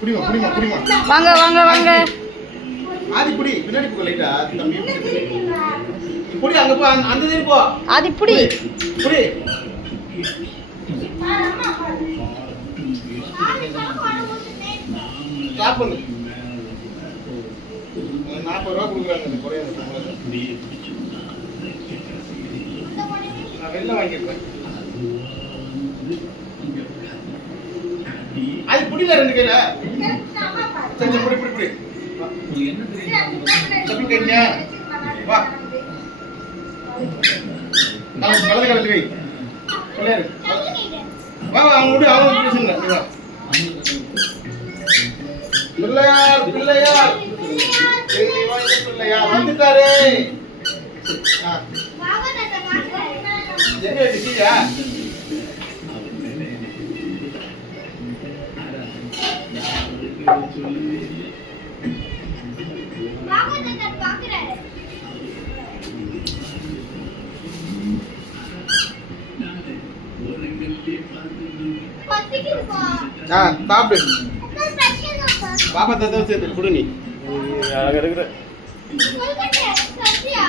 வாங்க வாங்க வாங்க. ஆதி புடி பின்னாடி போ லைட்டா தம்பி புடி அங்க போ அந்த சைடு போ. ஆதி புடி புடி. ஸ்டாப் பண்ணு. 40 ரூபாய் கொடுக்குறாங்க இந்த கொடையாத சம்பளத்தை. நான் வெளில வாங்கிருப்பேன். அது புடில ரெண்டு கையில. சரி புடி புடி புடி. தம்பி கையா. வா. நான் வலது காலத்துல வை. கொள்ளையாரு. வா வா அவங்க விடு அவங்க பேசுங்க. வா. பிள்ளையார் பிள்ளையார். ஏய் வா இந்த பிள்ளையார் வந்துட்டாரே. பாபா தாத்தா பாக்குறாரு. எங்க டிசியா? பாபா தாத்தா பாக்குறாரு. பசிக்குதுப்பா. சாப்பிடு. பாபா தாத்தா சேர்த்து குடு நீ. அழகா இருக்குற. சத்தியா.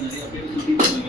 நிறைய பேர்